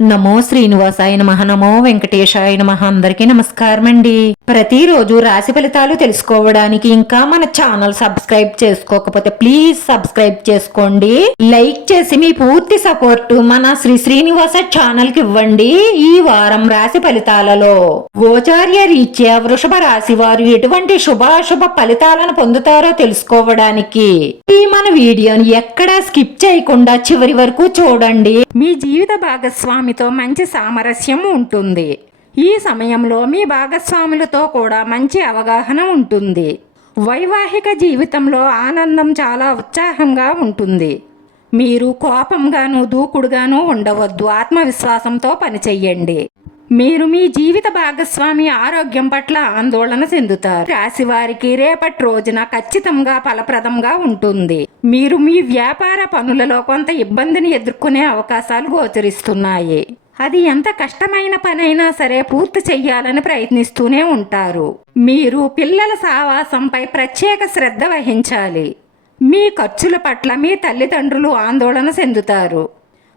నమో శ్రీనివాసాయ నమః. నమో వెంకటేశాయ నమః. అందరికీ నమస్కారం అండి. ప్రతిరోజు రాశి ఫలితాలు తెలుసుకోవడానికి ఇంకా మన ఛానల్ సబ్స్క్రైబ్ చేసుకోకపోతే ప్లీజ్ సబ్స్క్రైబ్ చేసుకోండి. లైక్ చేసి మీ పూర్తి సపోర్ట్ మన శ్రీనివాస ఛానల్ కి ఇవ్వండి. ఈ వారం రాశి ఫలితాలలో గోచార్య రీత్యా వృషభ రాశి వారు ఎటువంటి శుభాశుభ ఫలితాలను పొందుతారో తెలుసుకోవడానికి ఈ మన వీడియోని ఎక్కడా స్కిప్ చేయకుండా చివరి వరకు చూడండి. మీ జీవిత భాగస్వామితో మంచి సామరస్యం ఉంటుంది. ఈ సమయంలో మీ భాగస్వాములతో కూడా మంచి అవగాహన ఉంటుంది. వైవాహిక జీవితంలో ఆనందం చాలా ఉత్సాహంగా ఉంటుంది. మీరు కోపంగాను దూకుడుగాను ఉండవద్దు. ఆత్మవిశ్వాసంతో పనిచెయ్యండి. మీరు మీ జీవిత భాగస్వామి ఆరోగ్యం పట్ల ఆందోళన చెందుతారు. రాశి వారికి రేపటి రోజున ఖచ్చితంగా ఫలప్రదంగా ఉంటుంది. మీరు మీ వ్యాపార పనులలో కొంత ఇబ్బందిని ఎదుర్కొనే అవకాశాలు గోచరిస్తున్నాయి. అది ఎంత కష్టమైన పనైనా సరే పూర్తి చెయ్యాలని ప్రయత్నిస్తూనే ఉంటారు. మీరు పిల్లల సావాసంపై ప్రత్యేక శ్రద్ధ వహించాలి. మీ ఖర్చుల పట్ల మీ తల్లిదండ్రులు ఆందోళన చెందుతారు.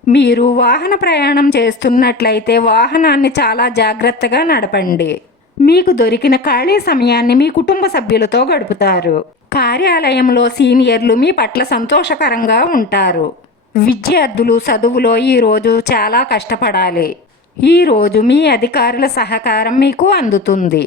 మీరు వాహన ప్రయాణం చేస్తున్నట్లయితే వాహనాన్ని చాలా జాగ్రత్తగా నడపండి. మీకు దొరికిన ఖాళీ సమయాన్ని మీ కుటుంబ సభ్యులతో గడుపుతారు. కార్యాలయంలో సీనియర్లు మీ పట్ల సంతోషకరంగా ఉంటారు. విద్యార్థులు చదువులో ఈరోజు చాలా కష్టపడాలి. ఈరోజు మీ అధికారుల సహకారం మీకు అందుతుంది.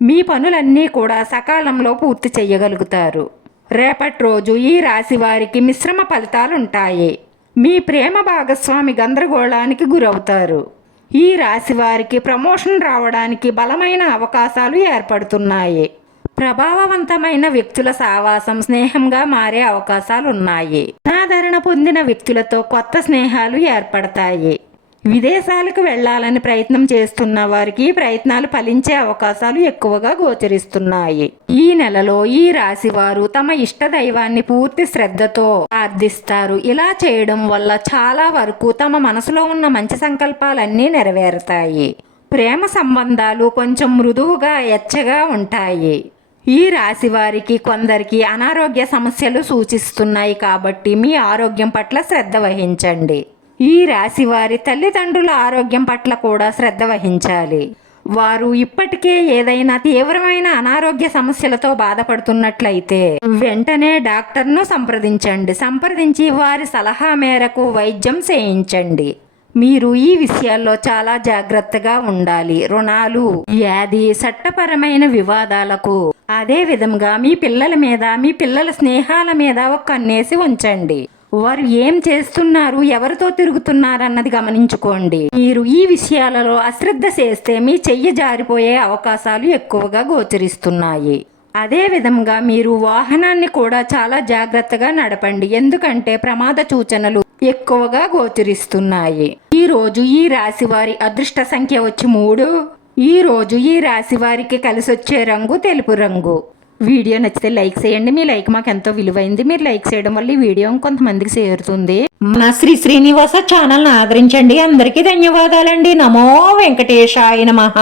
మీ పనులన్నీ కూడా సకాలంలో పూర్తి చేయగలుగుతారు. రేపటి రోజు ఈ రాశి వారికి మిశ్రమ ఫలితాలుంటాయి. మీ ప్రేమ భాగస్వామి గందరగోళానికి గురవుతారు. ఈ రాశి వారికి ప్రమోషన్ రావడానికి బలమైన అవకాశాలు ఏర్పడుతున్నాయి. ప్రభావవంతమైన వ్యక్తుల సావాసం స్నేహంగా మారే అవకాశాలు ఉన్నాయి. ఆదరణ పొందిన వ్యక్తులతో కొత్త స్నేహాలు ఏర్పడతాయి. విదేశాలకు వెళ్లాలని ప్రయత్నం చేస్తున్న వారికి ప్రయత్నాలు ఫలించే అవకాశాలు ఎక్కువగా గోచరిస్తున్నాయి. ఈ నెలలో ఈ రాశి వారు తమ ఇష్ట దైవాన్ని పూర్తి శ్రద్ధతో ప్రార్థిస్తారు. ఇలా చేయడం వల్ల చాలా వరకు తమ మనసులో ఉన్న మంచి సంకల్పాలన్నీ నెరవేరుతాయి. ప్రేమ సంబంధాలు కొంచెం మృదువుగా ఎచ్చగా ఉంటాయి. ఈ రాశి వారికి కొందరికి అనారోగ్య సమస్యలు సూచిస్తున్నాయి కాబట్టి మీ ఆరోగ్యం పట్ల శ్రద్ధ వహించండి. ఈ రాశి వారి తల్లిదండ్రుల ఆరోగ్యం పట్ల కూడా శ్రద్ధ వహించాలి. వారు ఇప్పటికే ఏదైనా తీవ్రమైన అనారోగ్య సమస్యలతో బాధపడుతున్నట్లయితే వెంటనే డాక్టర్ను సంప్రదించి వారి సలహా మేరకు వైద్యం చేయించండి. మీరు ఈ విషయాల్లో చాలా జాగ్రత్తగా ఉండాలి. రుణాలు, వ్యాధి, చట్టపరమైన వివాదాలకు అదే విధంగా మీ పిల్లల మీద మీ పిల్లల స్నేహాల మీద ఒక కన్నేసి ఉంచండి. వారు ఏం చేస్తున్నారు, ఎవరితో తిరుగుతున్నారన్నది గమనించుకోండి. మీరు ఈ విషయాలలో అశ్రద్ధ చేస్తే మీ చెయ్యి జారిపోయే అవకాశాలు ఎక్కువగా గోచరిస్తున్నాయి. అదే విధంగా మీరు వాహనాన్ని కూడా చాలా జాగ్రత్తగా నడపండి. ఎందుకంటే ప్రమాద సూచనలు ఎక్కువగా గోచరిస్తున్నాయి. ఈ రోజు ఈ రాశి వారి అదృష్ట సంఖ్య వచ్చి 3. ఈ రోజు ఈ రాశి వారికి కలిసొచ్చే రంగు తెలుపు రంగు. వీడియో నచ్చితే లైక్ చేయండి. మీ లైక్ మాకు ఎంతో విలువైంది. మీరు లైక్ చేయడం వల్ల ఈ వీడియో కొంతమందికి చేరుతుంది. మన శ్రీనివాస ఛానల్ని ఆదరించండి. అందరికీ ధన్యవాదాలండి. నమో వెంకటేశాయ నమః.